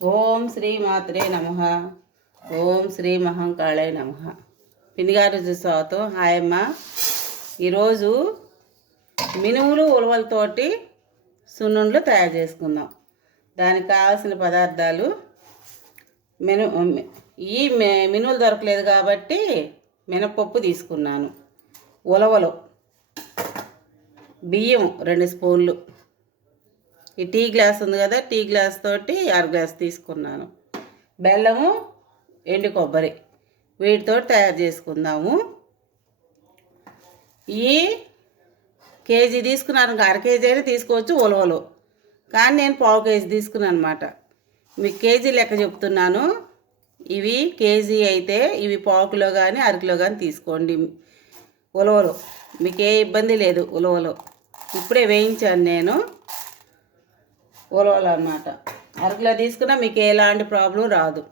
ఓం శ్రీ మాత్రే నమః. ఓం శ్రీ మహంకాళే నమః. పినిగారు స్వాగతం. హాయ్ అమ్మ. ఈరోజు మినుములు ఉలవలతోటి సున్నుండ్లు తయారు చేసుకుందాం. దానికి కావాల్సిన పదార్థాలు మినుములు దొరకలేదు కాబట్టి మినపప్పు తీసుకున్నాను, ఉలవలు, బియ్యం 2 స్పూన్లు, ఈ టీ గ్లాస్ ఉంది కదా, టీ గ్లాస్ తోటి 1/2 గ్లాస్ తీసుకున్నాను, బెల్లము, ఎండు కొబ్బరి, వీటితో తయారు చేసుకుందాము. ఈ కేజీ తీసుకున్నాను, 1/2 కేజీ అయినా తీసుకోవచ్చు ఉలవలు, కానీ నేను 1/4 కేజీ తీసుకున్నాను అనమాట. మీకు కేజీ లెక్క చెప్తున్నాను. ఇవి కేజీ అయితే ఇవి 1/4 కిలో కానీ 1/2 కిలో కానీ తీసుకోండి ఉలవలు. మీకు ఏ ఇబ్బంది లేదు. ఉలవలు ఇప్పుడే వేయించాను నేను, ఉలవలు అన్నమాట. 1/2 కిలో తీసుకున్నా మీకు ఎలాంటి ప్రాబ్లం రాదు.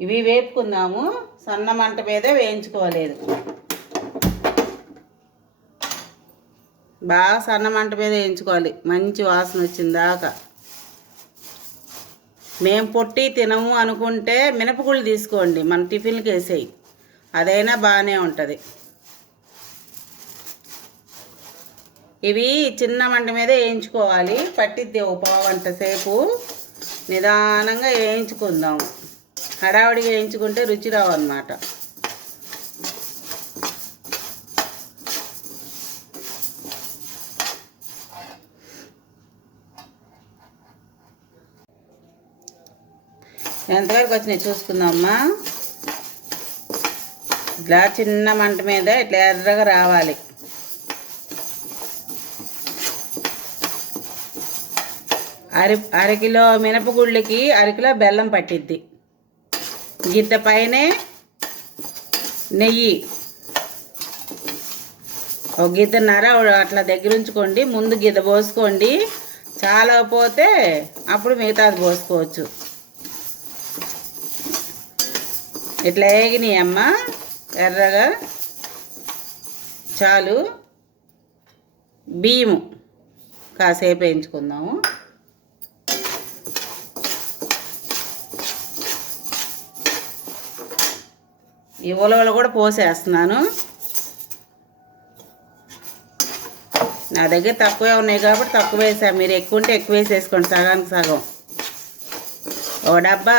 ఇవి వేపుకుందాము. సన్న మంట మీదే వేయించుకోలేదు, బాగా సన్న మంట మీద వేయించుకోవాలి, మంచి వాసన వచ్చిందాకా. మేము పొట్టి తినము అనుకుంటే మినపగుళ్ళు తీసుకోండి, మన టిఫిన్కి వేసేయి, అదైనా బాగానే ఉంటుంది. ఇవి చిన్న మంట మీద వేయించుకోవాలి, పట్టిద్ది 1 పావు గంట సేపు. నిదానంగా వేయించుకుందాం, హడావుడిగా వేయించుకుంటే రుచి రావన్నమాట. ఎంతవరకు వచ్చినాయి చూసుకుందామమ్మా. ఇట్లా చిన్న మంట మీద ఇట్లా ఎర్రగా రావాలి. అరకిలో మినపగుళ్ళకి 1/2 కిలో బెల్లం పట్టిద్ది. గిద్ద పైనే నెయ్యి 1 గిద్దన్నర అట్లా దగ్గర ఉంచుకోండి. ముందు గిద్ద పోసుకోండి, చాలా పోతే అప్పుడు మిగతాది పోసుకోవచ్చు. ఇట్లా వేగినాయి అమ్మ ఎర్రగా, చాలు. బియ్యము కాసేపు వేయించుకుందాము. ఈ ఉలవలు కూడా పోసేస్తున్నాను. నా దగ్గర తక్కువే ఉన్నాయి కాబట్టి తక్కువ వేసాను, మీరు ఎక్కువ ఉంటే ఎక్కువ వేసేసుకోండి, సగానికి సగం. ఒక డబ్బా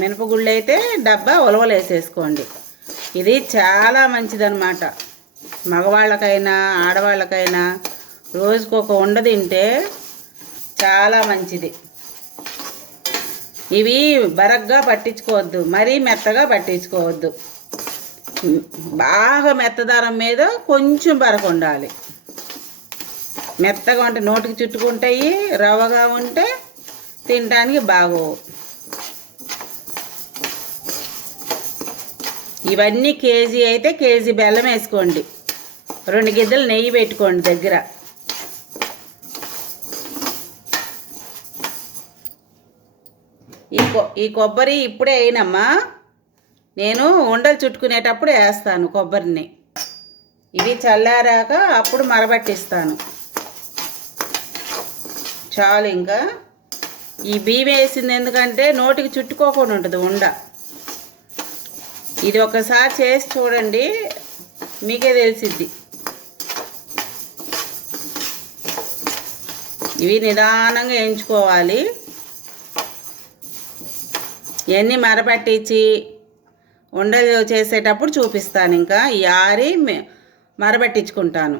మినపగుళ్ళు అయితే డబ్బా ఉలవలు వేసేసుకోండి. ఇది చాలా మంచిదన్నమాట. మగవాళ్ళకైనా ఆడవాళ్ళకైనా రోజుకు 1 ఉండ తింటే చాలా మంచిది. ఇవి బరగ్గా పట్టించుకోవద్దు, మరీ మెత్తగా పట్టించుకోవద్దు. బాగా మెత్తదారం మీద కొంచెం బరక ఉండాలి. మెత్తగా ఉంటే నోటికి చుట్టుకుంటాయి, రవ్వగా ఉంటే తినడానికి బాగోవు. ఇవన్నీ కేజీ అయితే కేజీ బెల్లం వేసుకోండి, 2 గిద్దలు నెయ్యి పెట్టుకోండి దగ్గర. ఈ కొబ్బరి ఇప్పుడే వేయనమ్మా, నేను ఉండలు చుట్టుకునేటప్పుడు వేస్తాను కొబ్బరిని. ఇవి చల్లారాక అప్పుడు మరబట్టిస్తాను. చాలు. ఇంకా ఈ బియ్యం వేసింది ఎందుకంటే నోటికి చుట్టుకోకుండా ఉంటుంది ఉండ. ఇది ఒకసారి చేసి చూడండి, మీకే తెలిసిద్ది. ఇవి నిదానంగా వేయించుకోవాలి. ఇవన్నీ మరపట్టించి ఉండలు చేసేటప్పుడు చూపిస్తాను. ఇంకా ఈ ఆరి మరబట్టించుకుంటాను.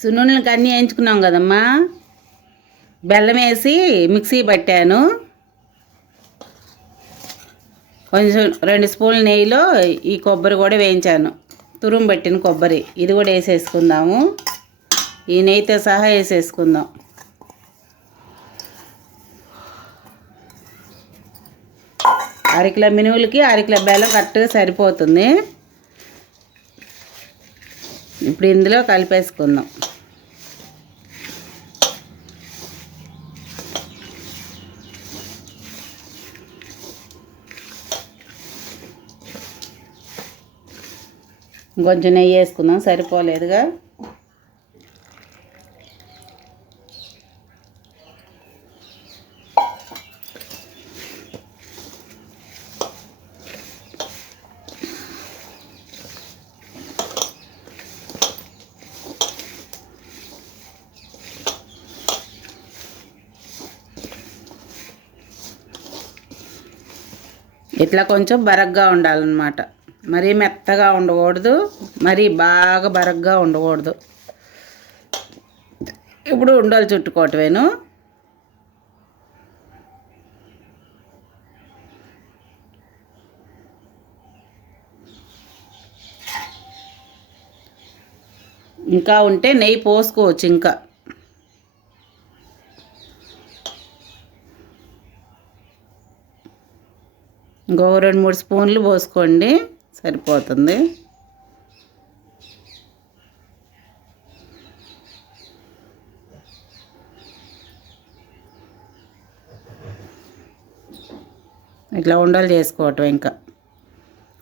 సున్నుండలకి అన్నీ వేయించుకున్నాం కదమ్మా. బెల్లం వేసి మిక్సీ పట్టాను. కొంచెం 2 స్పూన్ల నెయ్యిలో ఈ కొబ్బరి కూడా వేయించాను, తురుము పెట్టిన కొబ్బరి. ఇది కూడా వేసేసుకుందాము, ఈ నెయ్యితో సహా వేసేసుకుందాం. అరకిలో మినుములకి 1/2 కిలో బెల్లం కరెక్ట్గా సరిపోతుంది. ఇప్పుడు ఇందులో కలిపేసుకుందాం. కొంచెం నెయ్యి వేసుకుందాం, సరిపోలేదుగా. ఇట్లా కొంచెం బరగ్గా ఉండాలన్నమాట. మరీ మెత్తగా ఉండకూడదు, మరీ బాగా బరగ్గా ఉండకూడదు. ఇప్పుడు ఉండలు చుట్టుకోవటమేను. ఇంకా ఉంటే నెయ్యి పోసుకోవచ్చు. ఇంకా ఇంకో 2-3 స్పూన్లు పోసుకోండి, సరిపోతుంది. ఇట్లా ఉండలు చేసుకోవటం. ఇంకా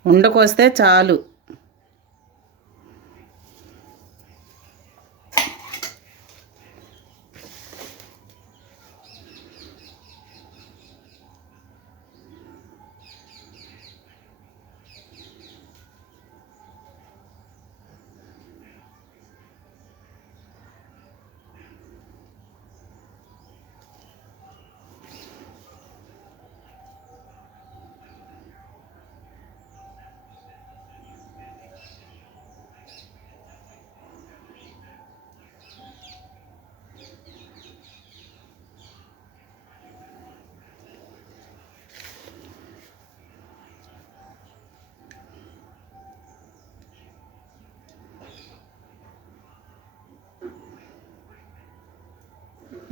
ఉండకొస్తే చాలు.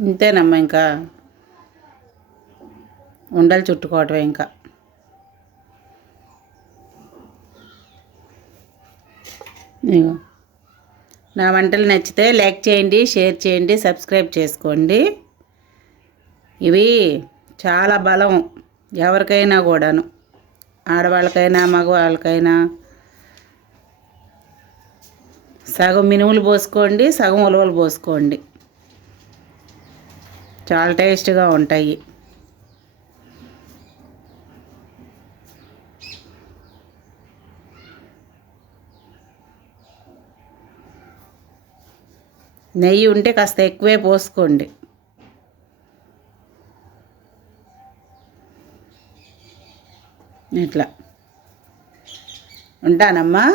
ఇంతేనమ్మా, ఇంకా ఉండలు చుట్టుకోవటమే. ఇంకా నా వంటలు నచ్చితే లైక్ చేయండి, షేర్ చేయండి, సబ్స్క్రైబ్ చేసుకోండి. ఇవి చాలా బలం ఎవరికైనా కూడాను, ఆడవాళ్ళకైనా మగవాళ్ళకైనా. సగం మినుములు పోసుకోండి, సగం ఉలవలు పోసుకోండి, చాలా టేస్ట్గా ఉంటాయి. నెయ్యి ఉంటే కాస్త ఎక్కువే పోసుకోండి. ఇట్లా ఉంటానమ్మా.